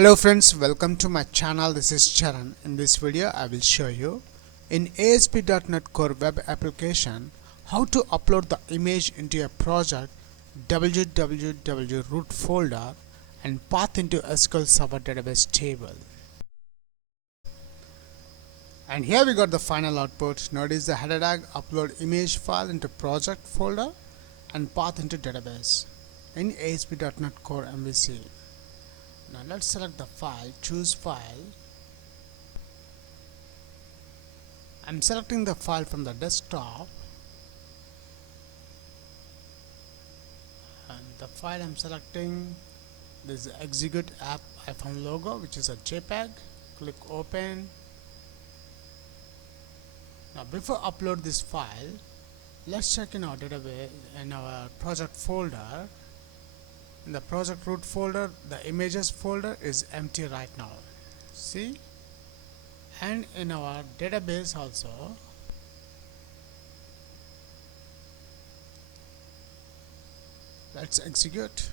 Hello friends, welcome to my channel. This is Charan. In this video I will show you in ASP.NET Core web application how to upload the image into a project www.root folder and path into SQL Server database table. And here we got the final output. Notice the header tag upload image file into project folder and path into database in ASP.NET Core MVC. Now let's select the file, choose file. I'm selecting the file from the desktop, and the file I'm selecting this execute app iPhone logo, which is a JPEG. Click open. Now before upload this file, let's check in our database in our project folder. In the project root folder, the images folder is empty right now. See? And in our database also, let's execute.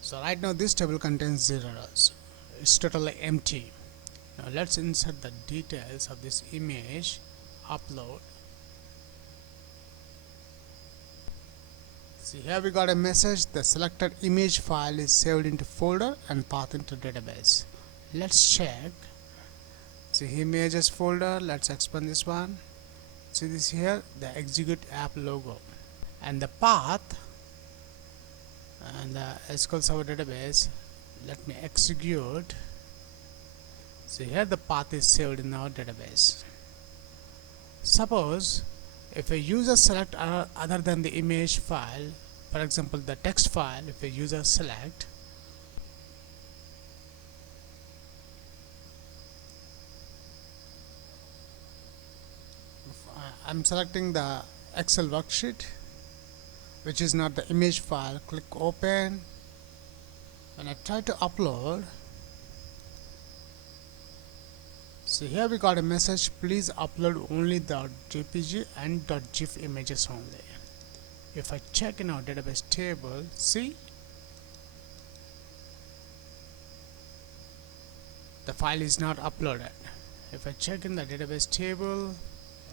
So right now this table contains 0 rows. It's totally empty. Now let's insert the details of this image. Upload. See, here we got a message. The selected image file is saved into folder and path into database. Let's check. See, images folder. Let's expand this one. See this here, the execute app logo and the path and the SQL Server database. Let me execute. See, here the path is saved in our database. Suppose if a user select other than the image file, for example the text file, if a user select, I'm selecting the Excel worksheet, which is not the image file. Click open. When I try to upload, so here we got a message, please upload only the .jpg and .gif images only. If I check in our database table, see, the file is not uploaded. If I check in the database table,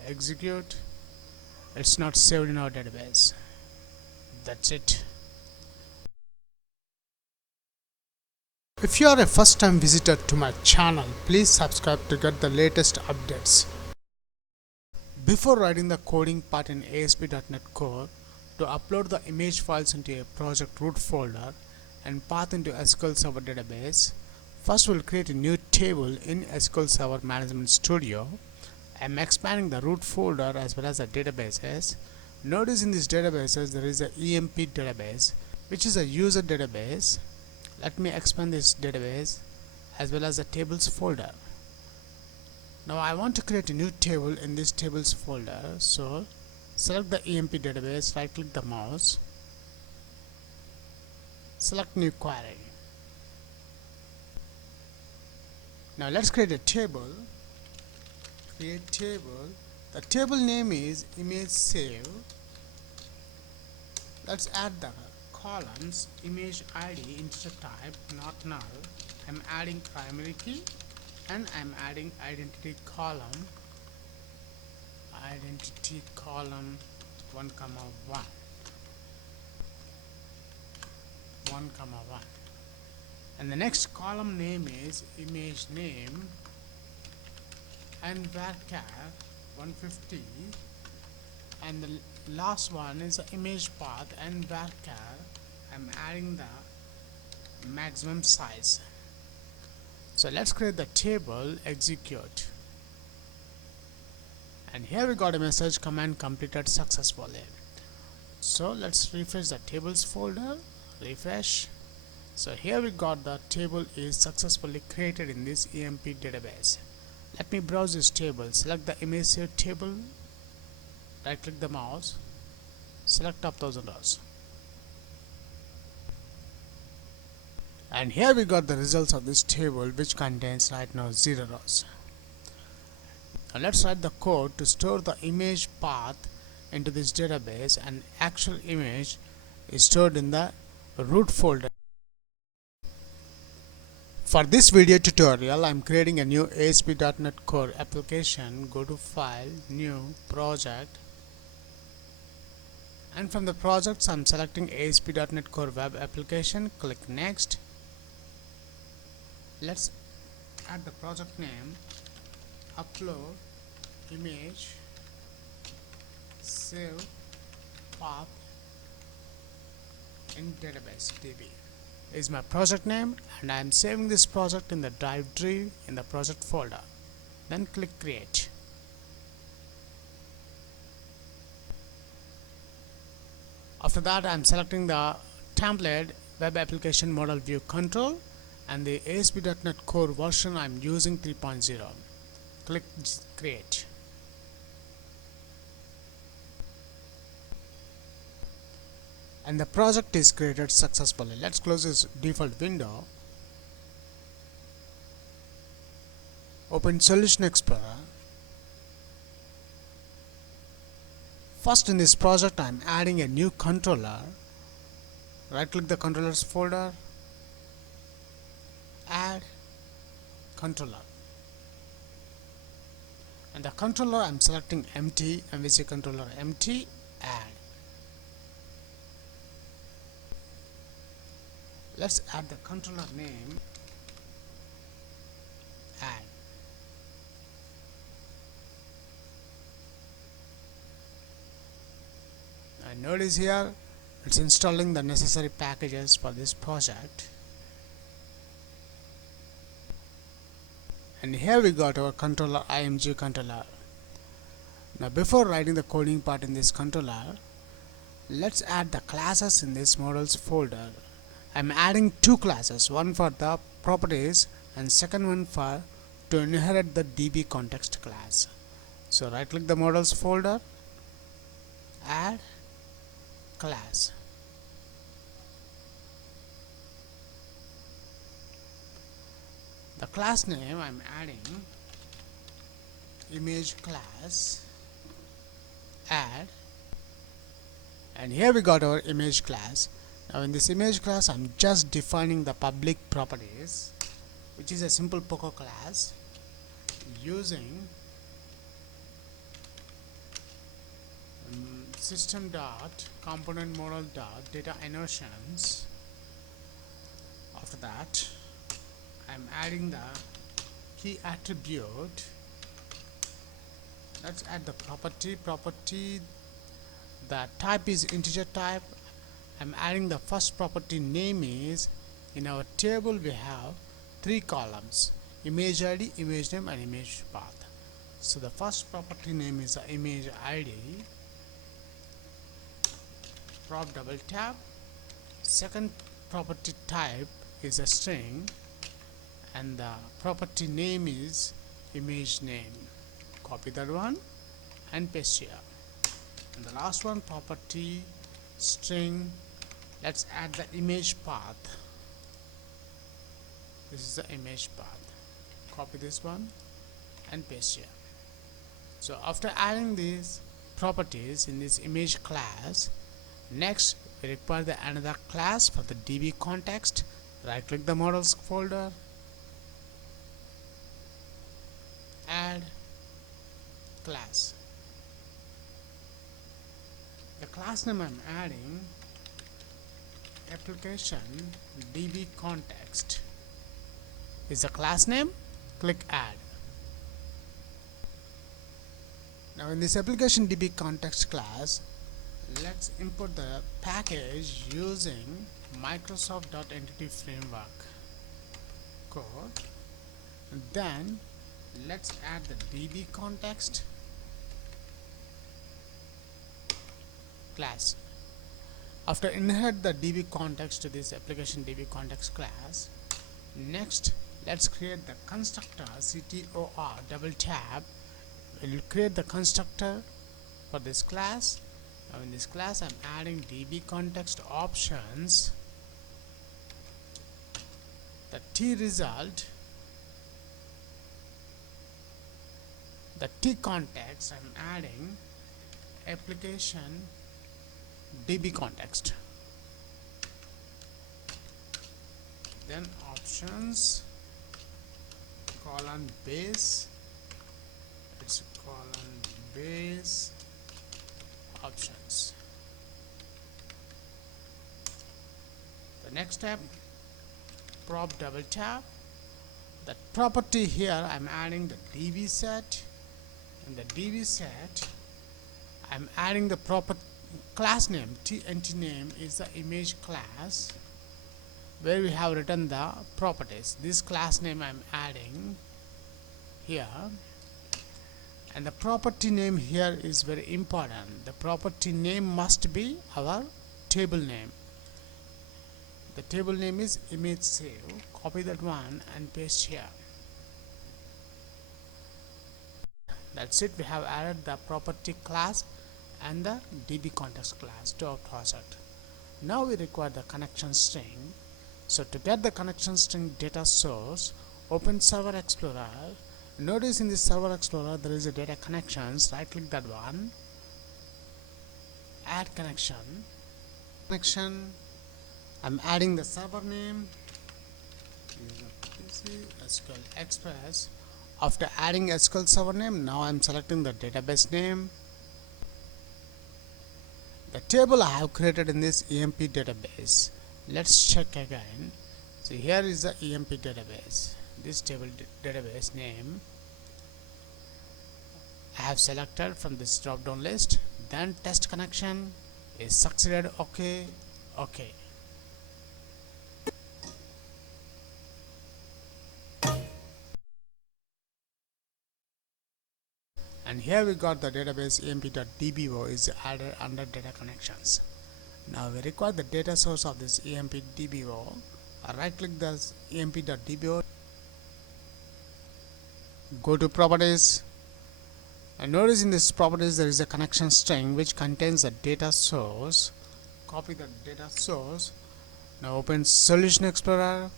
execute, it's not saved in our database. That's it. If you are a first time visitor to my channel, please subscribe to get the latest updates. Before writing the coding part in ASP.NET Core, to upload the image files into a project root folder and path into SQL Server database, first we'll create a new table in SQL Server Management Studio. I'm expanding the root folder as well as the databases. Notice in these databases there is a EMP database, which is a user database. Let me expand this database as well as the tables folder. Now I want to create a new table in this tables folder, so select the EMP database, right click the mouse, select new query. Now let's create a table. Create table. The table name is image save. Let's add the columns, image ID, integer type, not null. I'm adding primary key and I'm adding identity column 1, 1, and the next column name is image name and varchar 150, and the last one is the image path and varchar. I'm adding the maximum size. So let's create the table, execute, and here we got a message, command completed successfully. So let's refresh the tables folder, refresh. So here we got the table is successfully created in this EMP database. Let me browse this table, select the image save table, right click the mouse, select top 1000 rows. And here we got the results of this table, which contains right now 0 rows. Now let's write the code to store the image path into this database, and actual image is stored in the root folder. For this video tutorial, I am creating a new ASP.NET Core application. Go to File, New, Project, and from the projects I am selecting ASP.NET Core Web Application. Click Next. Let's add the project name, upload image, save path in database DB is my project name, and I am saving this project in the directory in the project folder. Then click Create. After that, I am selecting the template Web Application Model View Control, and the ASP.NET Core version I am using 3.0. Click Create. And the project is created successfully. Let's close this default window. Open Solution Explorer. First, in this project I am adding a new controller. Right click the controllers folder, add controller, and the controller I am selecting empty, MVC controller empty, add. Let's add the controller name, add. And notice here it's installing the necessary packages for this project. And here we got our controller, IMG controller. Now before writing the coding part in this controller, let's add the classes in this models folder. I'm adding two classes, one for the properties and second one for to inherit the DB context class. So right click the models folder, add class. The class name I'm adding image class, add, and here we got our image class. Now in this image class I'm just defining the public properties, which is a simple Poco class using system dot component model dot data annotations. After that I'm adding the key attribute. Let's add the property. The type is integer type. I'm adding the first property name is, in our table we have three columns: image ID, image name, and image path. So the first property name is the image ID. Prop double tap. Second property type is a string, and the property name is image name. Copy that one and paste here. And the last one, property string. Let's add the image path. This is the image path. Copy this one and paste here. So after adding these properties in this image class, next we require another class for the DB context. Right click the models folder, add class. The class name I'm adding application DB context is the class name. Click add. Now in this application DB context class, let's import the package using Microsoft.Entity Framework code. And then let's add the DB context class. After inherit the DB context to this application DB context class, next let's create the constructor CTOR double tap. We'll create the constructor for this class. Now in this class I'm adding DB context options. The T result, the T context I'm adding application DB context, then options colon base, it's colon base options. The next step, prop double tap. The property here I'm adding the DB set. In the DB set I'm adding the proper class name. TNT name is the image class where we have written the properties. This class name I'm adding here, and the property name here is very important. The property name must be our table name. The table name is image save. Copy that one and paste here. That's it. We have added the property class and the DB context class to our project. Now we require the connection string. So to get the connection string data source, open Server Explorer. Notice in this Server Explorer there is a data connections. Right click that one, add connection. I'm adding the server name, SQL Express. After adding SQL server name, now I'm selecting the database name. The table I have created in this EMP database. Let's check again. So here is the EMP database. This table database name I have selected from this drop down list. Then test connection is succeeded. Okay. And here we got the database emp.dbo is added under data connections. Now we require the data source of this emp.dbo. Right click the emp.dbo, go to properties, and notice in this properties there is a connection string which contains the data source. Copy the data source. Now open Solution Explorer,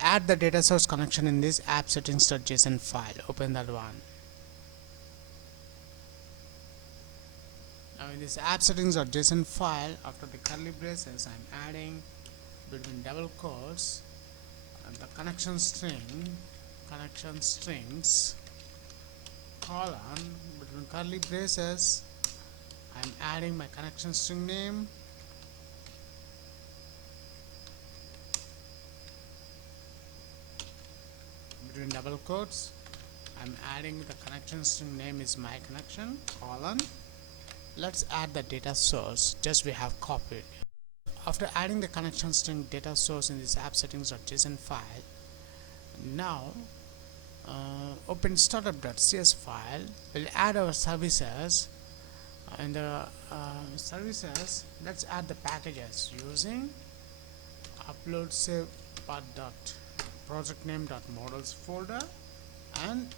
add the data source connection in this app settings.json file. Open that one. Now in this app settings.json file, after the curly braces I'm adding between double quotes the connection strings colon, between curly braces I'm adding my connection string name, between double quotes I'm adding the connection string name is my connection colon. Let's add the data source just we have copied. After adding the connection string data source in this app settings.json file, now open startup.cs file. We'll add our services. In the services, let's add the packages using upload save path dot project name dot models folder, and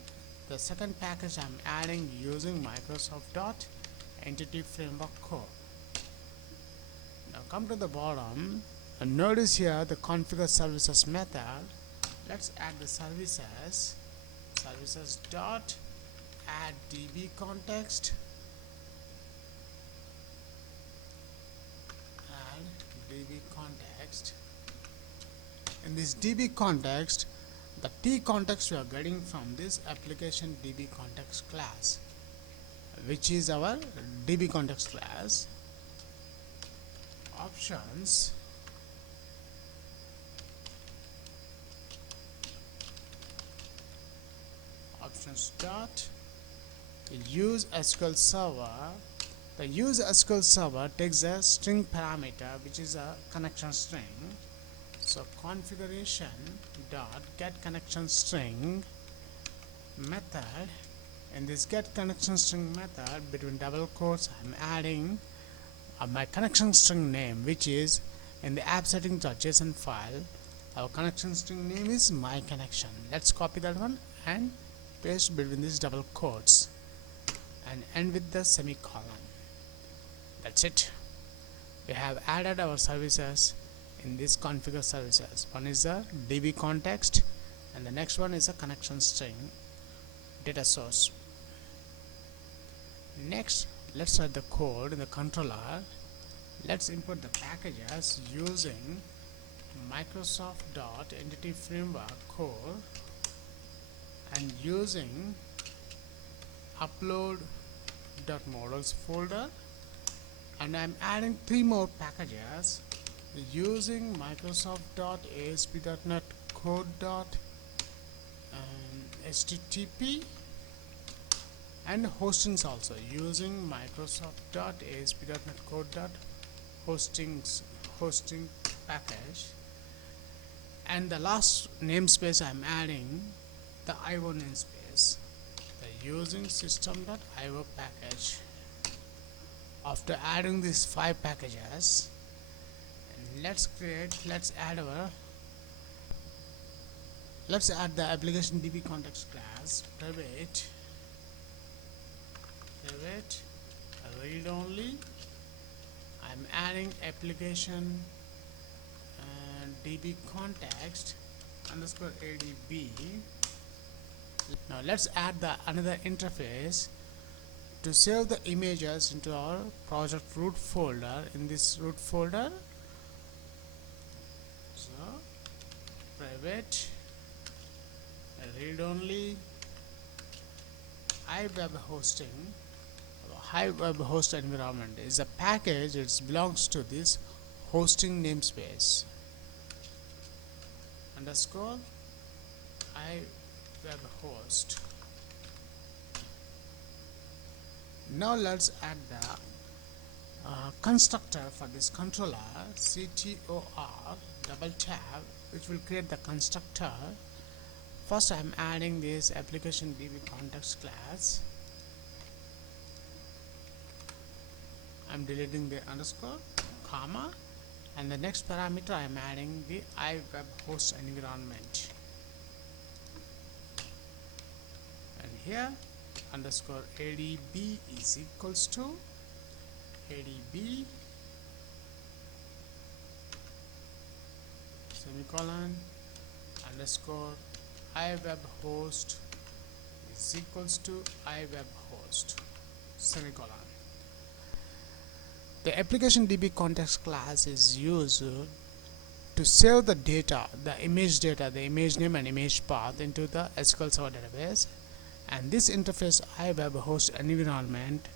the second package I'm adding using Microsoft dot entity framework code. Now come to the bottom and notice here the configure services method. Let's add the services dot add db context, in this db context the t context we are getting from this application db context class, which is our db context class. Options dot use SQL server. The use SQL server takes a string parameter which is a connection string. So configuration dot get connection string method. In this get connection string method, between double quotes I'm adding my connection string name, which is in the app settings.json file. Our connection string name is my connection. Let's copy that one and paste between these double quotes and end with the semicolon. That's it. We have added our services in this configure services. One is the db context and the next one is a connection string data source. Next, let's write the code in the controller. Let's import the packages using Microsoft.Entity Framework core and using upload.models folder, and I'm adding 3 more packages using Microsoft.ASP.NET Code.HTTP and hostings also using Microsoft.ASP.NET Code.hosting package, and the last namespace I'm adding the IO namespace using system.io package. After adding these 5 packages, let's add the application DB context class private read only. I'm adding application DB context underscore ADB. Now let's add another interface to save the images into our project root folder. In this root folder, so private read only iWeb host environment is a package. It belongs to this hosting namespace underscore iWeb host. Now let's add the constructor for this controller, CTOR double tab, which will create the constructor. First I'm adding this application DB context class. I'm deleting the underscore, comma, and the next parameter I'm adding the iWeb host environment, and here underscore ADB is equals to ADB semicolon underscore iWeb host is equals to iWeb host semicolon. The application DB context class is used to save the data, the image name and image path into the SQL Server database, and this interface iWeb host environment,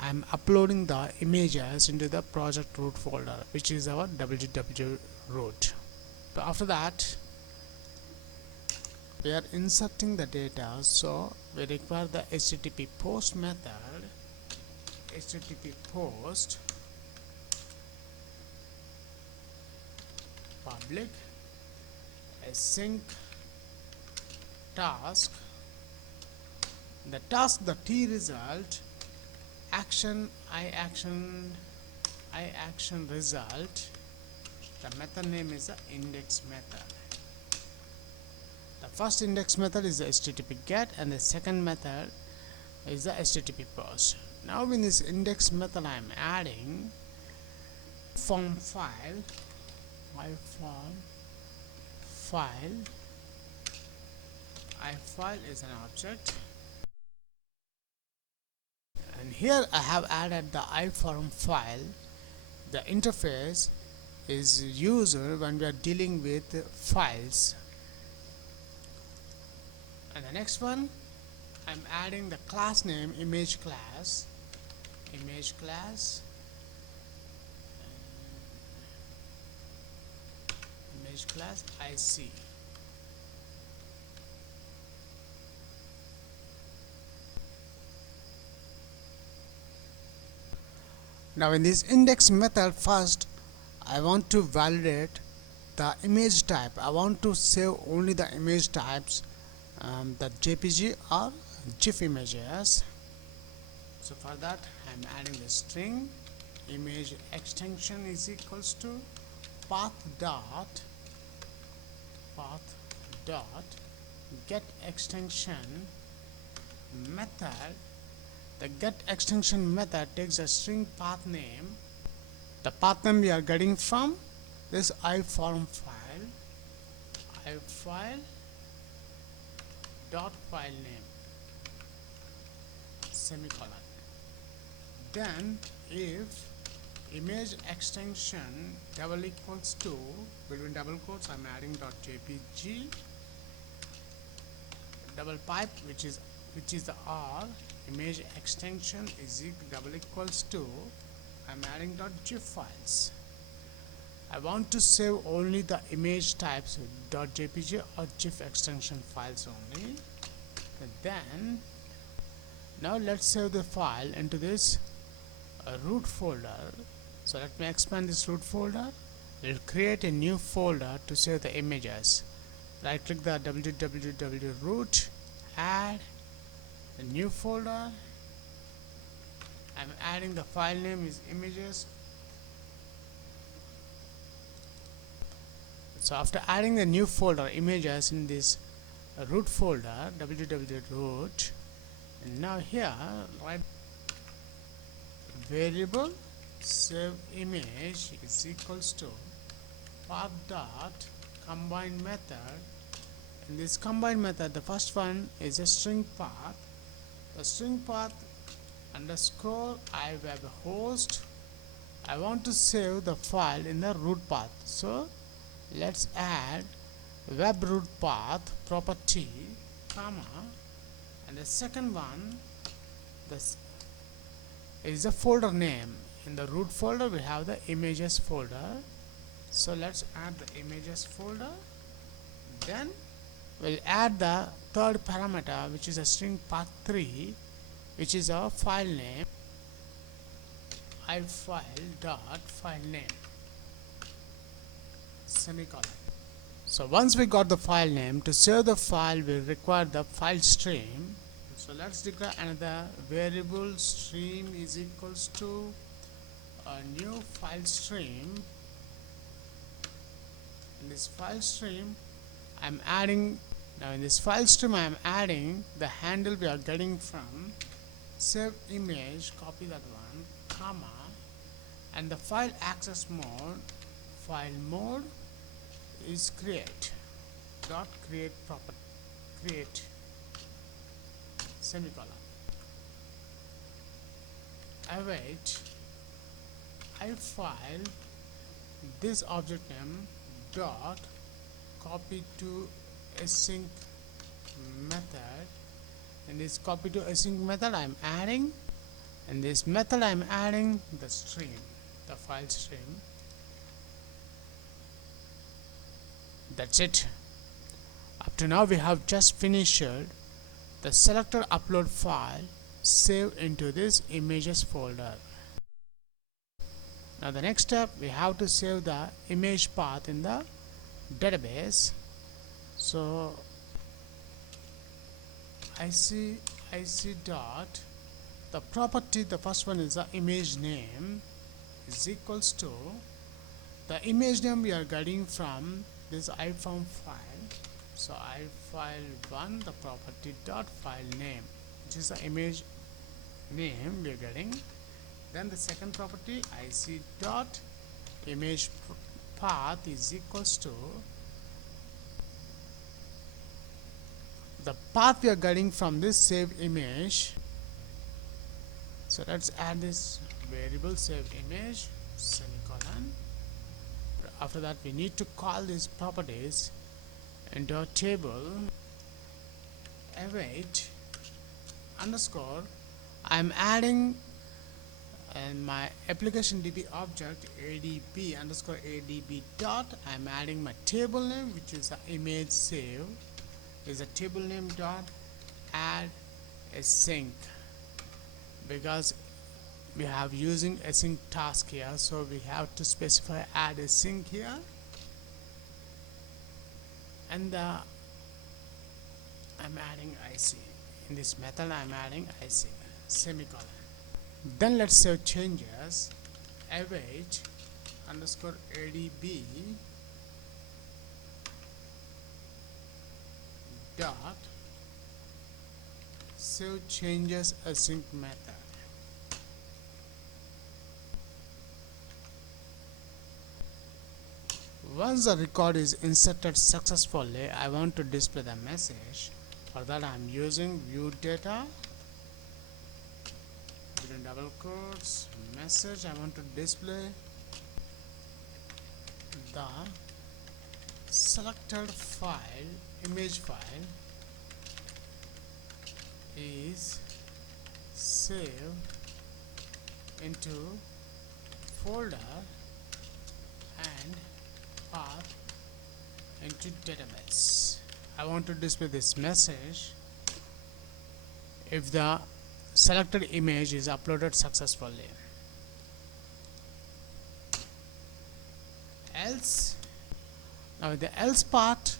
I'm uploading the images into the project root folder, which is our wwwroot. So after that we are inserting the data, so we require the HTTP post method, HTTP post public async task, the T result action I action result. The method name is the index method. The first index method is the HTTP get, and the second method is the HTTP post. Now in this index method I am adding form file, ifile is an object, and here I have added the iForm file. The interface is used when we are dealing with files. And the next one, I'm adding the class name image class IC. Now in this index method, first I want to validate the image type. I want to save only the image types, the JPG or GIF images. So for that I'm adding the string image extension is equals to path dot get extension method. The get extension method takes a string path name. The path name we are getting from this iForm file, ifile dot file name semicolon. Then if image extension double equals to, between double quotes I'm adding .jpg, double pipe which is the R, image extension is double equals to, I'm adding .gif files. I want to save only the image types .jpg or GIF extension files only. And then now let's save the file into this root folder. So let me expand this root folder. We'll create a new folder to save the images. Right click the www.root, add a new folder. I'm adding the file name is images. So after adding the new folder images in this root folder www.root, and now here write variable save image is equals to path dot combine method. In this combine method, the first one is a string path. The string path underscore I web host. I want to save the file in the root path, so let's add web root path property comma, and the second one this is the folder name. In the root folder we have the images folder, so let's add the images folder. Then we'll add the third parameter which is a string path3, which is our file name, ifile.file name semicolon. So once we got the file name, to save the file we require the file stream. So let's declare another variable stream is equals to a new file stream. In this file stream I'm adding, now in this file stream I am adding the handle we are getting from save image, copy that one, comma, and the file access mode, file mode is create dot create property, create semicolon. Await I file this object name dot copy to async method. In this copy to async method I am adding, in this method I am adding the stream, the file stream. That's it. Up to now we have just finished the selected upload file saved into this images folder. Now the next step, we have to save the image path in the database. So IC dot, the property, the first one is the image name is equals to the image name we are getting from this iFound file. So ifile1, the property dot file name, which is the image name we are getting. Then the second property IC dot image path is equals to the path we are getting from this save image. So let's add this variable save image semicolon. After that we need to call these properties into a table. Await underscore, I'm adding in my application DB object adb underscore adb dot, I'm adding my table name which is the image save, is a table name dot add async, because we have using async task here, so we have to specify add async here. And I'm adding IC, in this method I'm adding IC semicolon. Then let's save changes. Await underscore adb dot save changes async method. Once the record is inserted successfully, I want to display the message. For that I am using view data between double quotes message. I want to display the selected file, image file is saved into folder and path into database. I want to display this message if the selected image is uploaded successfully. Else, now the else part,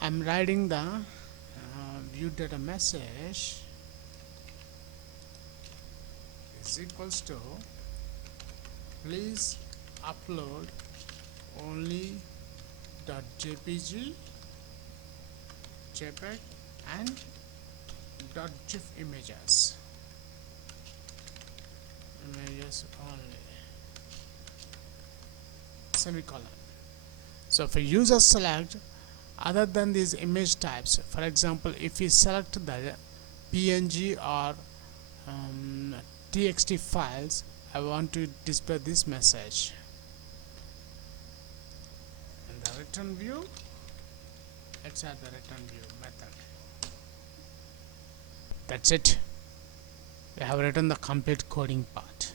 I'm writing the view data message is equals to please upload only .jpg, JPEG and .gif images only, semicolon. So if a user select other than these image types, for example, if we select the PNG or TXT files, I want to display this message. In the return view, let's add the return view method. That's it. We have written the complete coding part.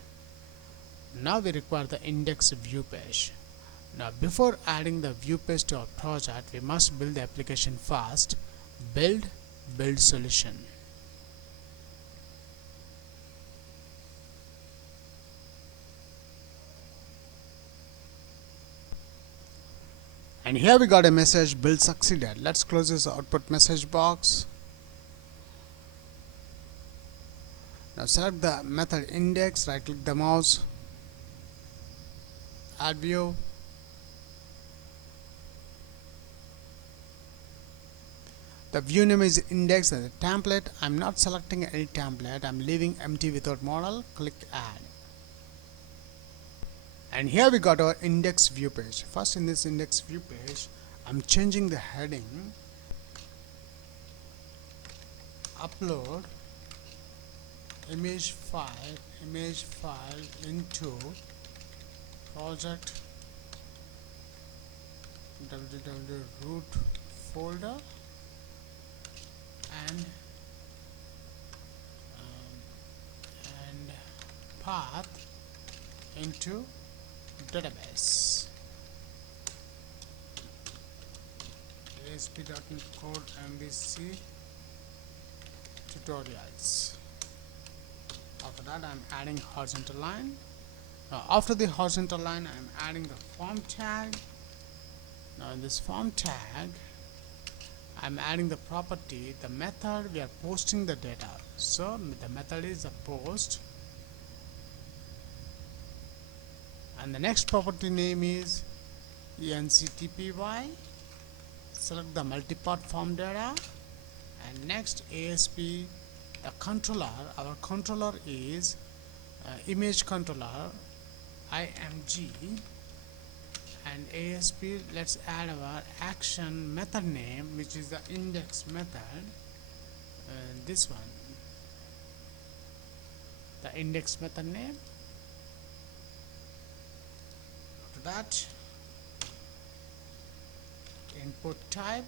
Now we require the index view page. Now before adding the view page to our project, we must build the application first. Build solution. And here we got a message, build succeeded. Let's close this output message box. Now select the method index, right click the mouse, add view. The view name is index as a template. I'm not selecting any template. I'm leaving empty without model. Click add. And here we got our index view page. First, in this index view page, I'm changing the heading. Upload image file into project www.root folder and path into database. ASP.NET Core MVC tutorials. After that, I'm adding horizontal line. Now after the horizontal line, I'm adding the form tag. Now in this form tag, I'm adding the property, the method we are posting the data. So the method is a post, and the next property name is enctpy. Select the multipart form data, and next ASP, the controller. Our controller is image controller img, and ASP, let's add our action method name, which is the index method, this one, the index method name. After that, input type,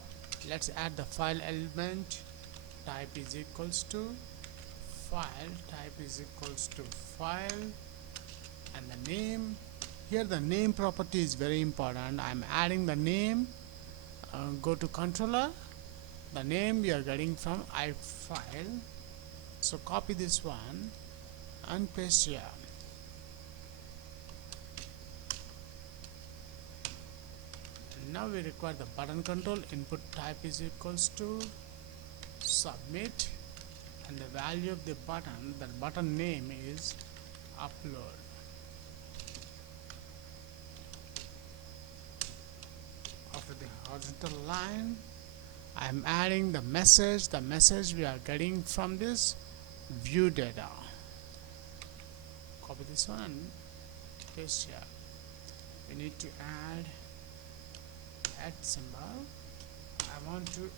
let's add the file element, type is equals to file, type is equals to file, and the name. Here the name property is very important. I'm adding the name. Go to controller, the name we are getting from ifile, so copy this one and paste here. And now we require the button control. Input type is equals to submit, and the value of the button name is upload. After the horizontal line, I am adding the message we are getting from this view data. Copy this one and paste here. We need to add symbol. I want to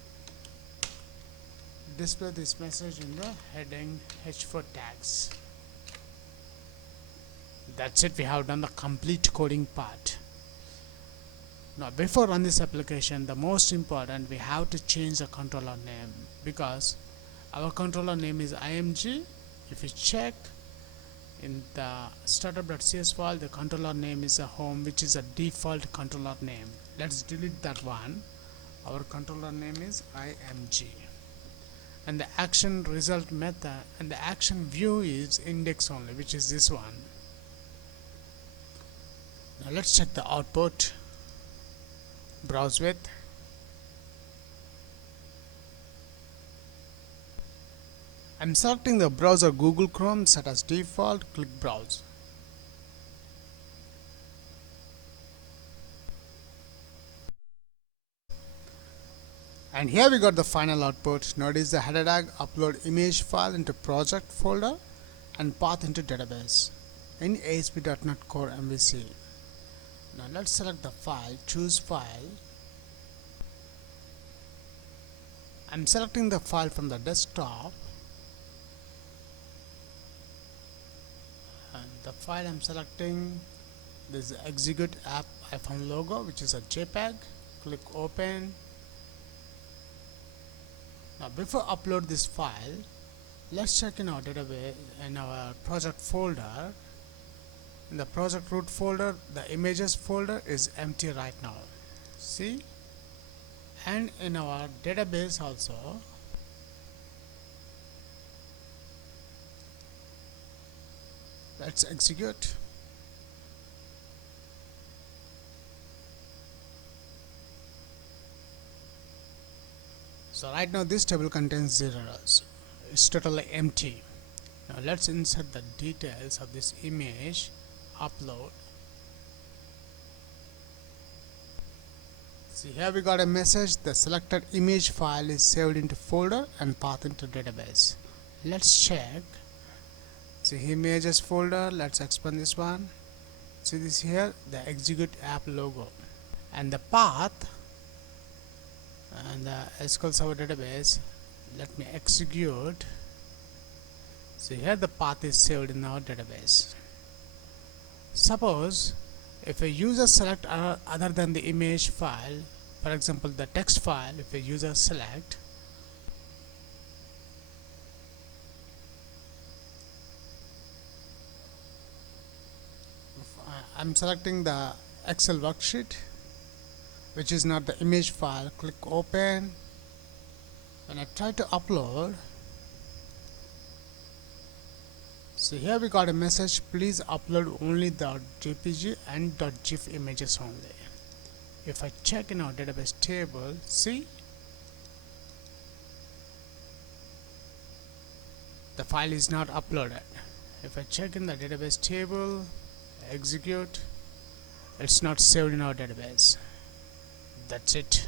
display this message in the heading h4 tags. That's it, we have done the complete coding part. Now before run this application, the most important, we have to change the controller name, because our controller name is img. If you check in the startup.cs file, the controller name is a home, which is a default controller name. Let's delete that one. Our controller name is img, and the action result method and the action view is index only, which is this one. Now let's check the output. Browse with. I'm selecting the browser Google Chrome, set as default, click browse. And here we got the final output. Notice the header tag, upload image file into project folder and path into database in ASP.NET Core MVC. Now let's select the file, choose file. I'm selecting the file from the desktop, and the file I'm selecting, this is execute app iPhone logo, which is a JPEG. Click open. Now before upload this file, let's check in our database, in our project folder. In the project root folder, the images folder is empty right now. See? And in our database also, let's execute. So right now this table contains 0 rows. It's totally empty. Now let's insert the details of this image, upload. See, here we got a message, the selected image file is saved into folder and path into database. Let's check. See, images folder, let's expand this one. See this here, the execute app logo, and the path and the SQL Server database. Let me execute. See, here the path is saved in our database. Suppose if a user select other than the image file, for example the text file, if a user select, I'm selecting the Excel worksheet, which is not the image file. Click open. When I try to upload, so here we got a message, please upload only the .jpg and .gif images only. If I check in our database table, see, the file is not uploaded. If I check in the database table, execute, it's not saved in our database. That's it.